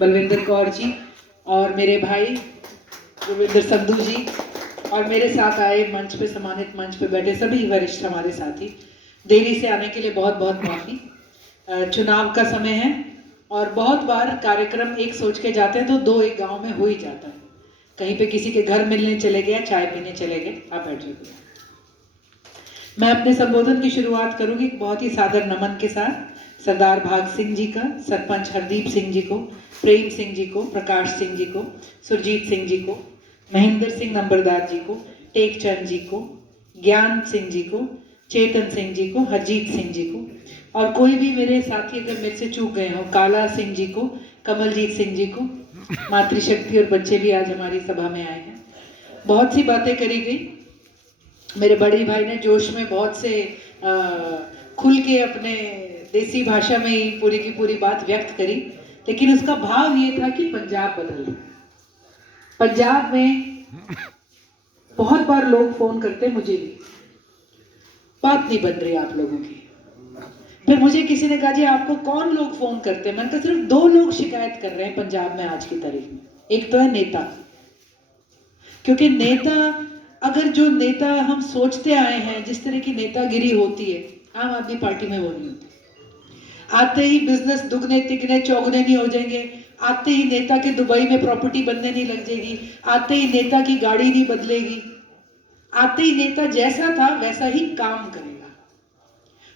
बलविंदर कौर जी और मेरे भाई रविंद्र संधू जी और मेरे साथ आए मंच पे सम्मानित मंच पे बैठे सभी वरिष्ठ हमारे साथी, देरी से आने के लिए बहुत बहुत माफ़ी। चुनाव का समय है और बहुत बार कार्यक्रम एक सोच के जाते हैं तो दो एक गांव में हो ही जाता है। कहीं पे किसी के घर मिलने चले गए, चाय पीने चले गए, आप बैठ जाइए। मैं अपने संबोधन की शुरुआत करूंगी बहुत ही सादर नमन के साथ सरदार भाग सिंह जी का, सरपंच हरदीप सिंह जी को, प्रेम सिंह जी को, प्रकाश सिंह जी को, सुरजीत सिंह जी को, महेंद्र सिंह नंबरदार जी को, टेकचंद जी को, ज्ञान सिंह जी को, चेतन सिंह जी को, हरजीत सिंह जी को, और कोई भी मेरे साथी अगर मेरे से चूक गए हो, काला सिंह जी को, कमलजीत सिंह जी को, मातृशक्ति और बच्चे भी आज हमारी सभा में आए हैं। बहुत सी बातें करी गई। मेरे बड़े भाई ने जोश में बहुत से खुल के अपने देसी भाषा में ही पूरी की पूरी बात व्यक्त करी, लेकिन उसका भाव ये था कि पंजाब बदल। पंजाब में बहुत बार लोग फोन करते, मुझे भी बात नहीं बन रही आप लोगों की। फिर मुझे किसी ने कहा जी आपको कौन लोग फोन करते हैं? मैंने कहा सिर्फ दो लोग शिकायत कर रहे हैं पंजाब में आज की तारीख में। एक तो है नेता, क्योंकि नेता, अगर जो नेता हम सोचते आए हैं जिस तरह की नेतागिरी होती है, आम आदमी पार्टी में वो नहीं होती। आते ही बिजनेस दुगने तिगने चौगुने नहीं हो जाएंगे, आते ही नेता के दुबई में प्रॉपर्टी बनने नहीं लग जाएगी, आते ही नेता की गाड़ी नहीं बदलेगी, आते ही नेता जैसा था वैसा ही काम करेगा।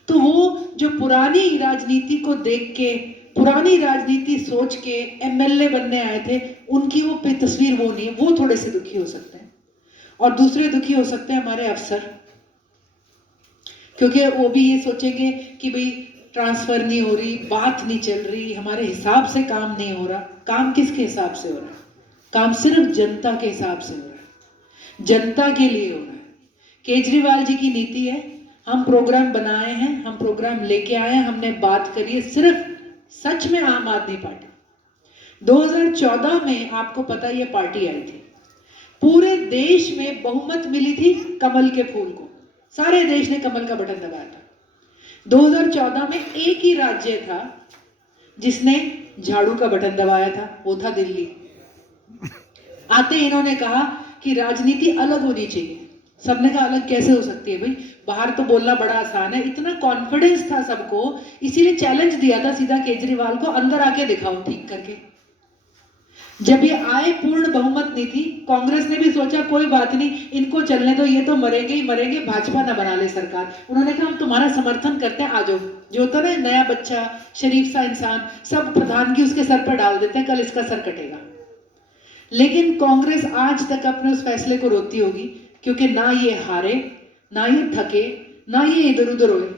तो वो जो पुरानी राजनीति को देख के, पुरानी राजनीति सोच के एमएलए बनने आए थे, उनकी वो तस्वीर वो नहीं है। वो थोड़े से दुखी हो सकते हैं और दूसरे दुखी हो सकते हैं हमारे अफसर, क्योंकि वो भी ये सोचेंगे कि भाई ट्रांसफर नहीं हो रही, बात नहीं चल रही, हमारे हिसाब से काम नहीं हो रहा। काम किसके हिसाब से हो रहा है? काम सिर्फ जनता के हिसाब से हो रहा है, जनता के लिए हो रहा है। केजरीवाल जी की नीति है, हम प्रोग्राम बनाए हैं, हम प्रोग्राम लेके आए हैं, हमने बात करी है सिर्फ सच में आम आदमी पार्टी। 2014 में आपको पता ये पार्टी आई थी, पूरे देश में बहुमत मिली थी कमल के फूल को, सारे देश ने कमल का बटन दबाया था। 2014 में एक ही राज्य था जिसने झाड़ू का बटन दबाया था, वो था दिल्ली। आते इन्होंने कहा कि राजनीति अलग होनी चाहिए। सबने कहा अलग कैसे हो सकती है भाई, बाहर तो बोलना बड़ा आसान है। इतना कॉन्फिडेंस था सबको, इसीलिए चैलेंज दिया था सीधा केजरीवाल को, अंदर आके दिखाओ ठीक करके। जब ये आए पूर्ण बहुमत नहीं थी, कांग्रेस ने भी सोचा कोई बात नहीं, इनको चलने दो, ये तो मरेंगे ही मरेंगे, भाजपा ना बना ले सरकार। उन्होंने कहा हम तुम्हारा समर्थन करते हैं, आ जाओ। जो होता है ना नया बच्चा, शरीफ सा इंसान, सब प्रधानगी उसके सर पर डाल देते हैं, कल इसका सर कटेगा। लेकिन कांग्रेस आज तक अपने उस फैसले को रोती होगी, क्योंकि ना ये हारे, ना ये थके, ना ये इधर उधर हुए।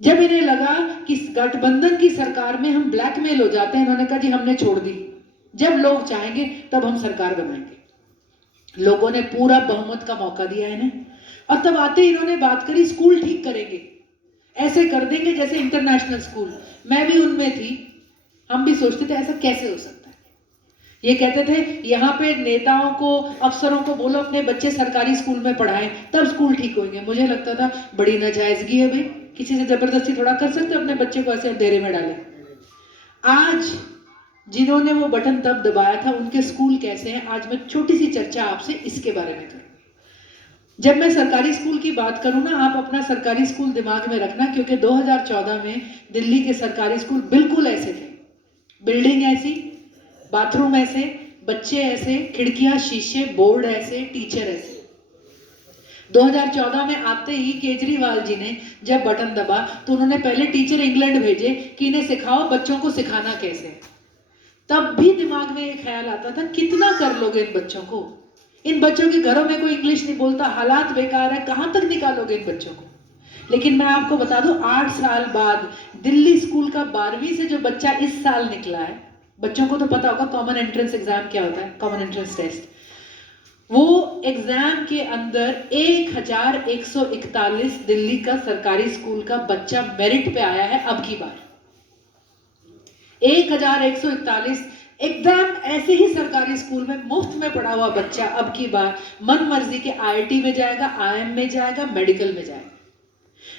जब इन्हें लगा कि गठबंधन की सरकार में हम ब्लैकमेल हो जाते हैं, इन्होंने कहा जी हमने छोड़ दी, जब लोग चाहेंगे तब हम सरकार बनाएंगे। लोगों ने पूरा बहुमत का मौका दिया इन्हें, और तब आते इन्होंने बात करी स्कूल ठीक करेंगे, ऐसे कर देंगे जैसे इंटरनेशनल स्कूल। मैं भी उनमें थी, हम भी सोचते थे ऐसा कैसे हो सकता है। ये कहते थे यहाँ पे नेताओं को, अफसरों को बोलो अपने बच्चे सरकारी स्कूल में पढ़ाएं, तब स्कूल ठीक होंगे। मुझे लगता था बड़ी नाजायजगी है भाई, किसी से जबरदस्ती थोड़ा कर सकते अपने बच्चे को ऐसे अंधेरे में डालें। आज जिन्होंने वो बटन तब दबाया था उनके स्कूल कैसे हैं, आज मैं छोटी सी चर्चा आपसे इसके बारे में करूंगी। जब मैं सरकारी स्कूल की बात करूं ना, आप अपना सरकारी स्कूल दिमाग में रखना, क्योंकि 2014 में दिल्ली के सरकारी स्कूल बिल्कुल ऐसे थे। बिल्डिंग ऐसी, बाथरूम ऐसे, बच्चे ऐसे, खिड़कियां शीशे, बोर्ड ऐसे, टीचर ऐसे। 2014 में आते ही केजरीवाल जी ने जब बटन दबा तो उन्होंने पहले टीचर इंग्लैंड भेजे कि इन्हें सिखाओ बच्चों को सिखाना कैसे। तब भी दिमाग में एक ख्याल आता था कितना कर लोगे इन बच्चों को, इन बच्चों के घरों में कोई इंग्लिश नहीं बोलता, हालात बेकार है, कहां तक निकालोगे इन बच्चों को। लेकिन मैं आपको बता दूं 8 साल बाद दिल्ली स्कूल का 12वीं से जो बच्चा इस साल निकला है, बच्चों को तो पता होगा कॉमन एंट्रेंस एग्जाम क्या होता है, कॉमन एंट्रेंस टेस्ट। वो एग्जाम के अंदर 1141 दिल्ली का सरकारी स्कूल का बच्चा मेरिट पे आया है अब की बार। 1141 एकदम ऐसे ही सरकारी स्कूल में मुफ्त में पढ़ा हुआ बच्चा अब की बार मन मर्जी के आईआईटी में जाएगा, आईएम में जाएगा, मेडिकल में जाएगा।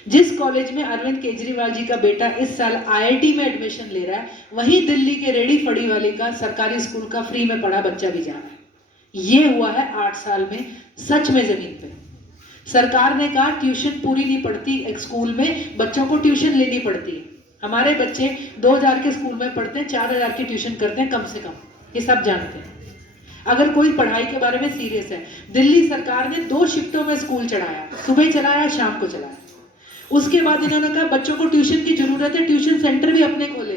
जिस कॉलेज में अरविंद केजरीवाल जी का बेटा इस साल आईआईटी में एडमिशन ले रहा है, वहीं दिल्ली के रेडी फड़ी वाले का सरकारी स्कूल का फ्री में पढ़ा बच्चा भी जा रहा है। ये हुआ है 8 साल में, सच में जमीन पे। सरकार ने कहा ट्यूशन पूरी नहीं पड़ती, एक स्कूल में बच्चों को ट्यूशन लेनी पड़ती है। हमारे बच्चे 2000 के स्कूल में पढ़ते हैं, 4000 की ट्यूशन करते हैं कम से कम, ये सब जानते हैं। अगर कोई पढ़ाई के बारे में सीरियस है, दिल्ली सरकार ने 2 शिफ्टों में स्कूल चढ़ाया, सुबह चलाया, शाम को चलाया। उसके बाद इन्होंने कहा बच्चों को ट्यूशन की जरूरत है, ट्यूशन सेंटर भी अपने खोले।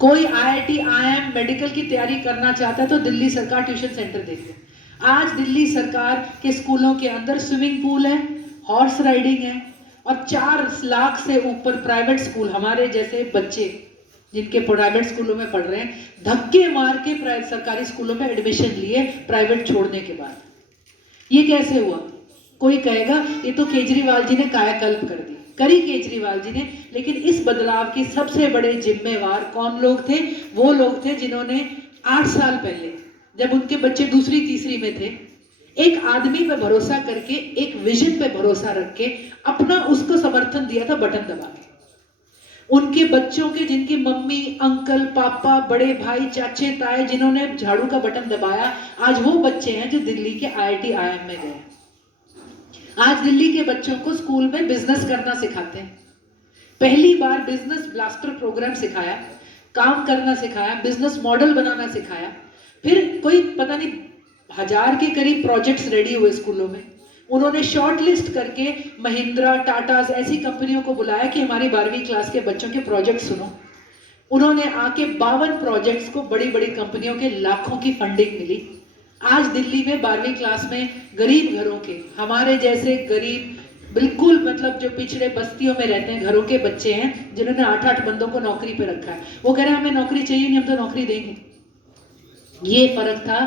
कोई आईआईटी, आईएम, मेडिकल की तैयारी करना चाहता है तो दिल्ली सरकार ट्यूशन सेंटर देती है। आज दिल्ली सरकार के स्कूलों के अंदर स्विमिंग पूल है, हॉर्स राइडिंग है, और 4 लाख से ऊपर प्राइवेट स्कूल, हमारे जैसे बच्चे जिनके प्राइवेट स्कूलों में पढ़ रहे हैं, धक्के मार के सरकारी स्कूलों में एडमिशन लिए प्राइवेट छोड़ने के बाद। ये कैसे हुआ? कोई कहेगा ये तो केजरीवाल जी ने कायाकल्प कर दी, करी केजरीवाल जी ने, लेकिन इस बदलाव की सबसे बड़े जिम्मेवार कौन लोग थे? वो लोग थे जिन्होंने 8 साल पहले, जब उनके बच्चे दूसरी तीसरी में थे, एक आदमी पे भरोसा करके, एक विजन पे भरोसा रख के अपना उसको समर्थन दिया था बटन दबा के। उनके बच्चों के, जिनकी मम्मी, अंकल, पापा, बड़े भाई, चाचे, ताए, जिन्होंने झाड़ू का बटन दबाया, आज वो बच्चे हैं जो दिल्ली के आईआईटी, आईएम में गए। आज दिल्ली के बच्चों को स्कूल में बिजनेस करना सिखाते हैं। पहली बार बिजनेस ब्लास्टर प्रोग्राम सिखाया, काम करना सिखाया, बिजनेस मॉडल बनाना सिखाया। फिर कोई पता नहीं 1000 के करीब प्रोजेक्ट्स रेडी हुए स्कूलों में। उन्होंने शॉर्ट लिस्ट करके महिंद्रा, टाटा ऐसी कंपनियों को बुलाया कि हमारी 12वीं क्लास के बच्चों के प्रोजेक्ट सुनो। उन्होंने आके 52 प्रोजेक्ट्स को, बड़ी बड़ी कंपनियों के लाखों की फंडिंग मिली। आज दिल्ली में 12वीं क्लास में गरीब घरों के, हमारे जैसे गरीब, बिल्कुल मतलब जो पिछड़े बस्तियों में रहते हैं घरों के बच्चे हैं, जिन्होंने 8-8 बंदों को नौकरी पे रखा है, वो कह रहे हैं हमें नौकरी चाहिए नहीं, हम तो नौकरी देंगे। ये फर्क था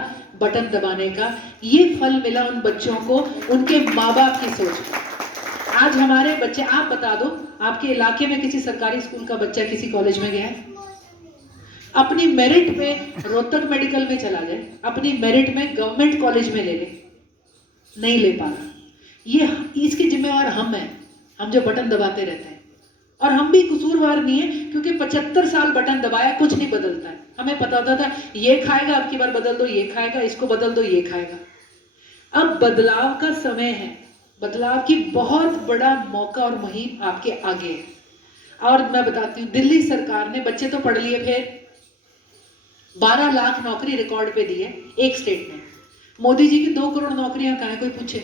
बटन दबाने का। ये फल मिला उन बच्चों को, उनके माँ बाप की सोच। आज हमारे बच्चे, आप बता दो, आपके इलाके में किसी सरकारी स्कूल का बच्चा किसी कॉलेज में गया है? अपनी मेरिट में रोहतक मेडिकल में चला जाए, अपनी मेरिट में गवर्नमेंट कॉलेज में ले ले, नहीं ले पा रहा। ये इसके जिम्मेवार हम हैं, हम जो बटन दबाते रहते हैं। और हम भी कसूरवार नहीं है, क्योंकि 75 साल बटन दबाया, कुछ नहीं बदलता है। हमें पता होता था ये खाएगा, अब की बार बदल दो, ये खाएगा, इसको बदल दो, ये खाएगा। अब बदलाव का समय है, बदलाव की बहुत बड़ा मौका और मुहिम आपके आगे है। और मैं बताती हूँ, दिल्ली सरकार ने बच्चे तो पढ़ लिए, फिर 12 लाख नौकरी रिकॉर्ड पे दी है एक स्टेट में। मोदी जी की 2 करोड़ नौकरियां कहाँ है, कोई पूछे?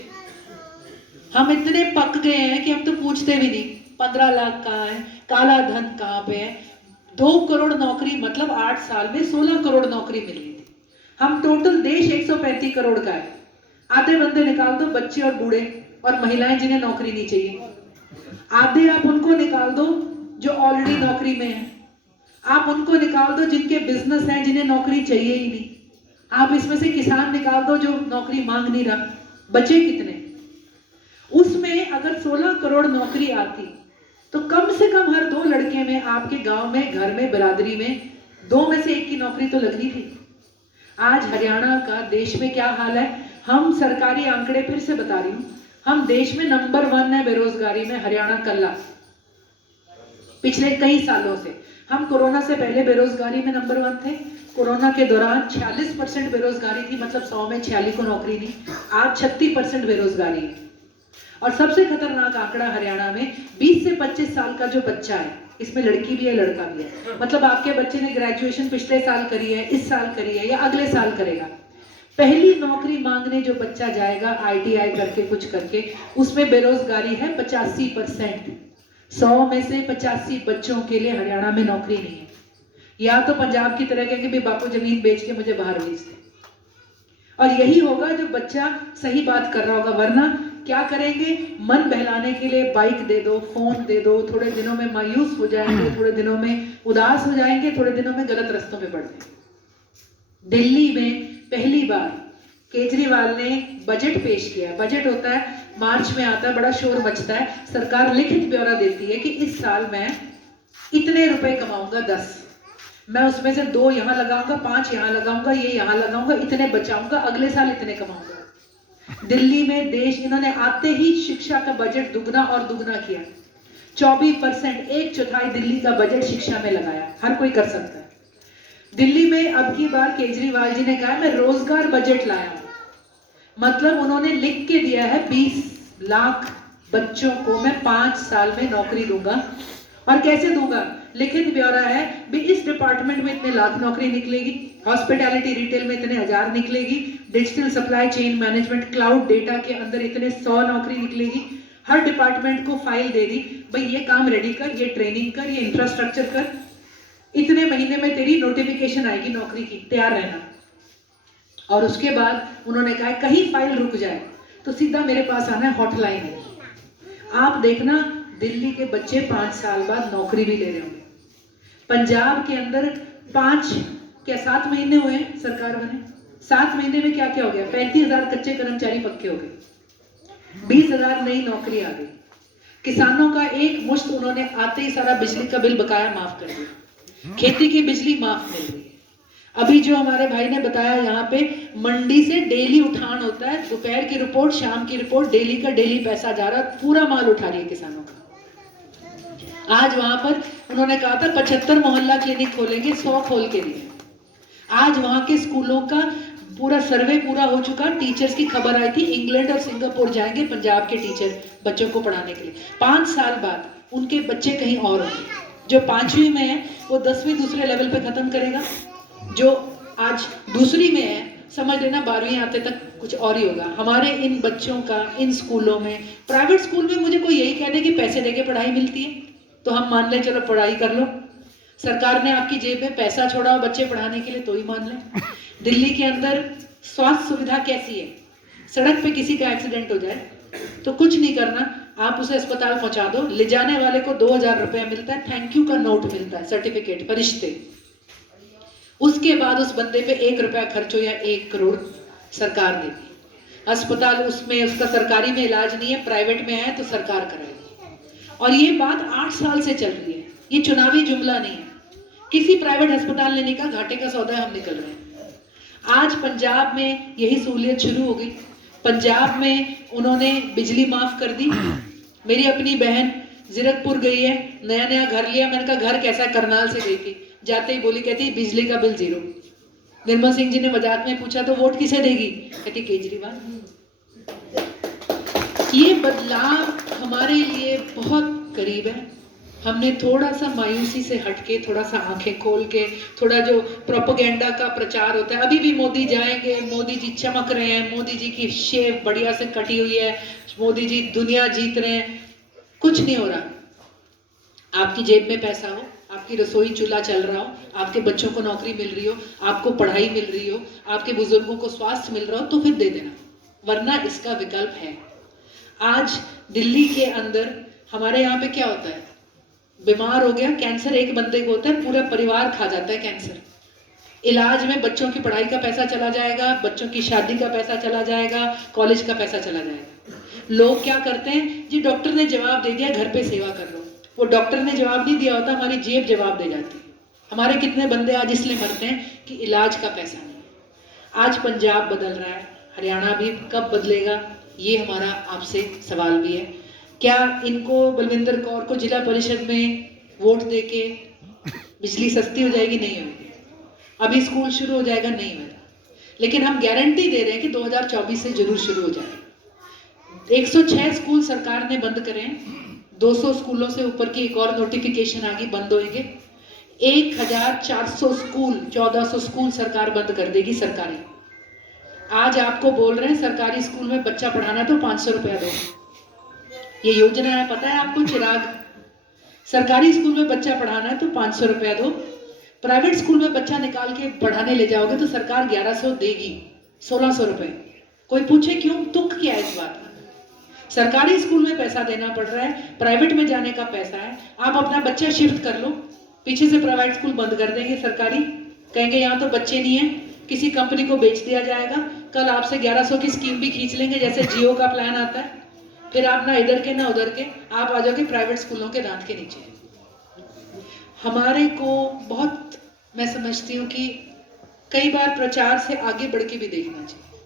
हम इतने पक गए हैं कि हम तो पूछते भी नहीं। 15 लाख कहाँ है, काला धन कहाँ पे है? 2 करोड़ नौकरी, मतलब 8 साल में 16 करोड़ नौकरी मिली थी। हम टोटल देश 135 करोड़ का है। आधे बंदे निकाल दो, बच्चे और बूढ़े और महिलाएं जिन्हें नौकरी नहीं चाहिए। आधे आप उनको निकाल दो जो ऑलरेडी नौकरी में है। आप उनको निकाल दो जिनके बिजनेस है, जिन्हें नौकरी चाहिए ही नहीं। आप इसमें से किसान निकाल दो जो नौकरी मांग नहीं रहा। बचे कितने? उसमें अगर 16 करोड़ नौकरी आती तो कम से कम हर 2 लड़के में, आपके गांव में, घर में, बिरादरी में 2 में से 1 की नौकरी तो लगनी थी। आज हरियाणा का देश में क्या हाल है? हम सरकारी आंकड़े फिर से बता रही हूं, हम देश में नंबर 1 है बेरोजगारी में, हरियाणा कल्ला। पिछले कई सालों से हम कोरोना से पहले बेरोजगारी में नंबर 1 थे। कोरोना के दौरान 46% बेरोजगारी थी, मतलब 100 में 46 को नौकरी नहीं। आज 36% बेरोजगारी है। और सबसे खतरनाक आंकड़ा हरियाणा में 20 से 25 साल का जो बच्चा है, इसमें लड़की भी है लड़का भी है, मतलब आपके बच्चे ने ग्रेजुएशन पिछले साल करी है, इस साल करी है या अगले साल करेगा, पहली नौकरी मांगने जो बच्चा जाएगा आईटीआई करके कुछ करके, उसमें बेरोजगारी है 85%। 100 में से 85 बच्चों के लिए हरियाणा में नौकरी नहीं है। या तो पंजाब की तरह कहेंगे भी बापू जमीन बेच के मुझे बाहर भेज दे, और यही होगा जो बच्चा सही बात कर रहा होगा। वरना क्या करेंगे? मन बहलाने के लिए बाइक दे दो, फोन दे दो, थोड़े दिनों में मायूस हो जाएंगे, थोड़े दिनों में उदास हो जाएंगे, थोड़े दिनों में गलत रास्तों में बढ़ जाएंगे। दिल्ली में पहली बार केजरीवाल ने बजट पेश किया। बजट होता है, मार्च में आता है, बड़ा शोर मचता है। सरकार लिखित ब्यौरा देती है कि इस साल मैं इतने रुपए कमाऊंगा, 10, मैं उसमें से 2 यहां लगाऊंगा, 5 यहां लगाऊंगा, ये यहां लगाऊंगा, इतने बचाऊंगा, अगले साल इतने कमाऊंगा। दिल्ली में देश, इन्होंने आते ही शिक्षा का बजट दुगना और दुगना किया। 24%, एक चौथाई दिल्ली का बजट शिक्षा में लगाया। हर कोई कर सकता है। दिल्ली में अब की बार केजरीवाल जी ने कहा मैं रोजगार बजट लाया हूं, मतलब उन्होंने लिख के दिया है 20 लाख बच्चों को मैं 5 साल में नौकरी दूंगा। और कैसे दूंगा? लिखित ब्यौरा है भी, इस डिपार्टमेंट में इतने लाख नौकरी निकलेगी, हॉस्पिटैलिटी रिटेल में इतने 1000 निकलेगी, digital supply chain management cloud data के अंदर इतने 100 नौकरी निकलेगी। हर डिपार्टमेंट को फाइल दे दी, भाई ये काम रेडी कर, ये ट्रेनिंग कर, ये इंफ्रास्ट्रक्चर कर, इतने महीने में तेरी नोटिफिकेशन आएगी नौकरी की, तैयार रहना। और उसके बाद उन्होंने कहा कहीं फाइल रुक जाए तो सीधा मेरे पास आना है, हॉटलाइन है। आप देखना दिल्ली के बच्चे 5 साल बाद नौकरी भी ले रहे होंगे। पंजाब के अंदर 7 महीने हुए सरकार बने, 7 महीने में क्या क्या हो गया? 35,000 कच्चे कर्मचारी पक्के हो गए, 20,000 नई नौकरी आ गई। किसानों का एक मुश्त उन्होंने आते ही सारा बिजली का बिल बकाया माफ कर दिया, खेती की बिजली माफ मिल रही है। अभी जो हमारे भाई ने बताया, यहाँ पे मंडी से डेली उठान होता है, दोपहर की रिपोर्ट, शाम की रिपोर्ट, डेली का डेली पैसा जा रहा है, पूरा माल उठा रही है किसानों का। आज वहां पर उन्होंने कहा था 75 मोहल्ला क्लिनिक खोलेंगे, 100 खोल के लिए। आज वहां के स्कूलों का पूरा सर्वे पूरा हो चुका। टीचर्स की खबर आई थी, इंग्लैंड और सिंगापुर जाएंगे पंजाब के टीचर बच्चों को पढ़ाने के लिए। 5 साल बाद उनके बच्चे कहीं और होंगे। जो 5वीं में है वो 10वीं दूसरे लेवल पे खत्म करेगा, जो आज दूसरी में है समझ लेना 12वीं आते तक कुछ और ही होगा। हमारे इन बच्चों का इन स्कूलों में, प्राइवेट स्कूल में मुझे कोई यही कह दे कि पैसे देके पढ़ाई मिलती है तो हम मान लें चलो पढ़ाई कर लो। सरकार ने आपकी जेब में पैसा छोड़ा हो बच्चे पढ़ाने के लिए तो ही मान लें। दिल्ली के अंदर स्वास्थ्य सुविधा कैसी है? सड़क पे किसी का एक्सीडेंट हो जाए तो कुछ नहीं करना, आप उसे अस्पताल पहुंचा दो, ले जाने वाले को 2000 रुपया मिलता है, थैंक यू का नोट मिलता है, सर्टिफिकेट, फरिश्ते। उसके बाद उस बंदे पे 1 रुपया खर्च हो या 1 करोड़ सरकार देती। अस्पताल उसमें उसका सरकारी में इलाज नहीं है, प्राइवेट में है तो सरकार कराएगी। और ये बात 8 साल से चल रही है, ये चुनावी जुमला नहीं है। किसी प्राइवेट अस्पताल ने नहीं कहा घाटे का सौदा है हम निकल रहे हैं। आज पंजाब में यही सहूलियत शुरू हो गई। पंजाब में उन्होंने बिजली माफ कर दी। मेरी अपनी बहन जीरकपुर गई है, नया नया घर लिया। मैंने कहा घर कैसा? करनाल से गई थी, जाते ही बोली, कहती बिजली का बिल 0। निर्मल सिंह जी ने मजाक में पूछा तो वोट किसे देगी? कहती केजरीवाल। ये बदलाव हमारे लिए बहुत करीब है। हमने थोड़ा सा मायूसी से हटके, थोड़ा सा आंखें खोल के, थोड़ा जो प्रोपेगेंडा का प्रचार होता है, अभी भी मोदी जाएंगे, मोदी जी चमक रहे हैं, मोदी जी की शेव बढ़िया से कटी हुई है, मोदी जी दुनिया जीत रहे हैं, कुछ नहीं हो रहा। आपकी जेब में पैसा हो, आपकी रसोई चूल्हा चल रहा हो, आपके बच्चों को नौकरी मिल रही हो, आपको पढ़ाई मिल रही हो, आपके बुजुर्गों को स्वास्थ्य मिल रहा हो तो फिर दे देना, वरना इसका विकल्प है। आज दिल्ली के अंदर हमारे यहाँ पे क्या होता है? बीमार हो गया, कैंसर एक बंदे को होता है, पूरा परिवार खा जाता है कैंसर। इलाज में बच्चों की पढ़ाई का पैसा चला जाएगा, बच्चों की शादी का पैसा चला जाएगा, कॉलेज का पैसा चला जाएगा। लोग क्या करते हैं जी, डॉक्टर ने जवाब दे दिया घर पे सेवा कर लो। वो डॉक्टर ने जवाब नहीं दिया होता, हमारी जेब जवाब दे जाती है। हमारे कितने बंदे आज इसलिए मरते हैं कि इलाज का पैसा नहीं है। आज पंजाब बदल रहा है, हरियाणा भी कब बदलेगा ये हमारा आपसे सवाल भी है। क्या इनको, बलविंदर कौर को जिला परिषद में वोट देके बिजली सस्ती हो जाएगी? नहीं होगी। अभी स्कूल शुरू हो जाएगा? नहीं होगा। लेकिन हम गारंटी दे रहे हैं कि 2024 से जरूर शुरू हो जाएगा। 106 स्कूल सरकार ने बंद करे हैं, 200 स्कूलों से ऊपर की एक और नोटिफिकेशन आ गई, बंद होंगे। 1400 स्कूल, 1400 स्कूल सरकार बंद कर देगी सरकारी। आज आपको बोल रहे हैं सरकारी स्कूल में बच्चा पढ़ाना तो 500 रुपया दो। ये योजना है, पता है आपको चिराग? सरकारी स्कूल में बच्चा पढ़ाना है तो 500 रुपया दो, प्राइवेट स्कूल में बच्चा निकाल के पढ़ाने ले जाओगे तो सरकार 1100 देगी, 1600 रुपए। कोई पूछे क्यों? तुक क्या है इस बात में? सरकारी स्कूल में पैसा देना पड़ रहा है, प्राइवेट में जाने का पैसा है। आप अपना बच्चा शिफ्ट कर लो, पीछे से प्राइवेट स्कूल बंद कर देंगे, सरकारी कहेंगे यहाँ तो बच्चे नहीं है, किसी कंपनी को बेच दिया जाएगा। कल आपसे 1100 की स्कीम भी खींच लेंगे, जैसे जियो का प्लान आता है। फिर आप ना इधर के ना उधर के, आप आ जाओगे प्राइवेट स्कूलों के दांत के नीचे। हमारे को बहुत, मैं समझती हूँ कि कई बार प्रचार से आगे बढ़ के भी देखना चाहिए।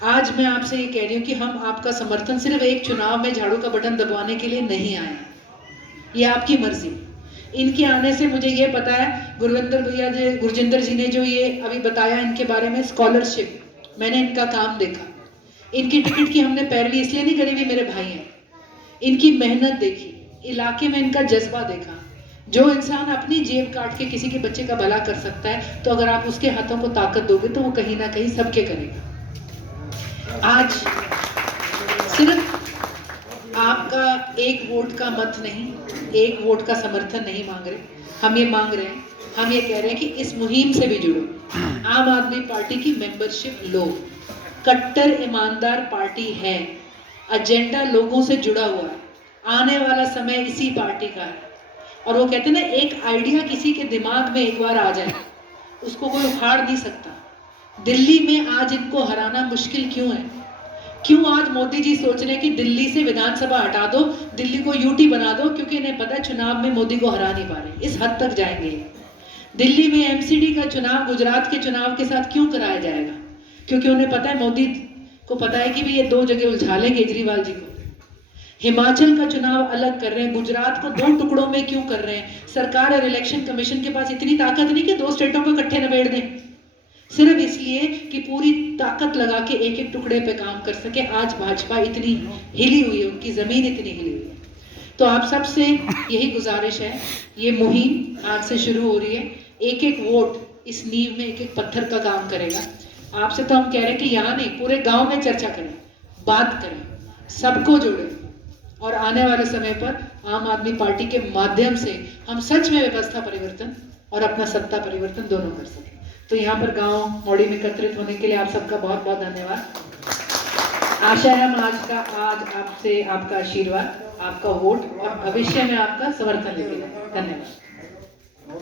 आज मैं आपसे ये कह रही हूँ कि हम आपका समर्थन सिर्फ एक चुनाव में झाड़ू का बटन दबाने के लिए नहीं आए हैं, ये आपकी मर्जी। इनके आने से मुझे ये पता है, गुरजिंदर जी ने जो ये अभी बताया इनके बारे में स्कॉलरशिप, मैंने इनका काम देखा। इनकी टिकट की हमने पैरवी इसलिए नहीं करी, भी मेरे भाई हैं। इनकी मेहनत देखी, इलाके में इनका जज्बा देखा। जो इंसान अपनी जेब काट के किसी के बच्चे का भला कर सकता है, तो अगर आप उसके हाथों को ताकत दोगे तो वो कहीं ना कहीं सबके करेगा। आज सिर्फ आपका एक वोट का मत नहीं, एक वोट का समर्थन नहीं मांग रहे, हम ये मांग रहे हैं, हम ये कह रहे हैं कि इस मुहिम से भी जुड़ो। आम आदमी पार्टी की मेंबरशिप लो, कट्टर ईमानदार पार्टी है, एजेंडा लोगों से जुड़ा हुआ है, आने वाला समय इसी पार्टी का है। और वो कहते हैं ना, एक आइडिया किसी के दिमाग में एक बार आ जाए उसको कोई उखाड़ नहीं सकता। दिल्ली में आज इनको हराना मुश्किल क्यों है? क्यों आज मोदी जी सोच रहे हैं कि दिल्ली से विधानसभा हटा दो, दिल्ली को यूटी बना दो? क्योंकि इन्हें पता है चुनाव में मोदी को हरा नहीं पा रहे, इस हद तक जाएंगे। दिल्ली में एमसीडी का चुनाव गुजरात के चुनाव के साथ क्यों कराया जाएगा? क्योंकि उन्हें पता है, मोदी को पता है कि भी ये दो जगह उलझा लें केजरीवाल जी को। हिमाचल का चुनाव अलग कर रहे हैं, गुजरात को दो टुकड़ों में क्यों कर रहे हैं? सरकार और इलेक्शन कमीशन के पास इतनी ताकत नहीं कि दो स्टेटों को इकट्ठे निबेड़ दें, सिर्फ इसलिए कि पूरी ताकत लगा के एक एक टुकड़े पे काम कर सके। आज भाजपा इतनी हिली हुई है, उनकी जमीन इतनी हिली हुई है। तो आप सबसे यही गुजारिश है, ये मुहिम आज से शुरू हो रही है, एक एक वोट इस नींव में एक एक पत्थर का काम करेगा। आपसे तो हम कह रहे हैं कि यहाँ नहीं, पूरे गांव में चर्चा करें, बात करें, सबको जोड़ें, और आने वाले समय पर आम आदमी पार्टी के माध्यम से हम सच में व्यवस्था परिवर्तन और अपना सत्ता परिवर्तन दोनों कर सकें। तो यहाँ पर गांव मौड़ी में एकत्रित होने के लिए आप सबका बहुत बहुत धन्यवाद। आशा है हम आज आपसे आपका आशीर्वाद, आपका वोट और भविष्य में आपका समर्थन लेके जाएं। धन्यवाद।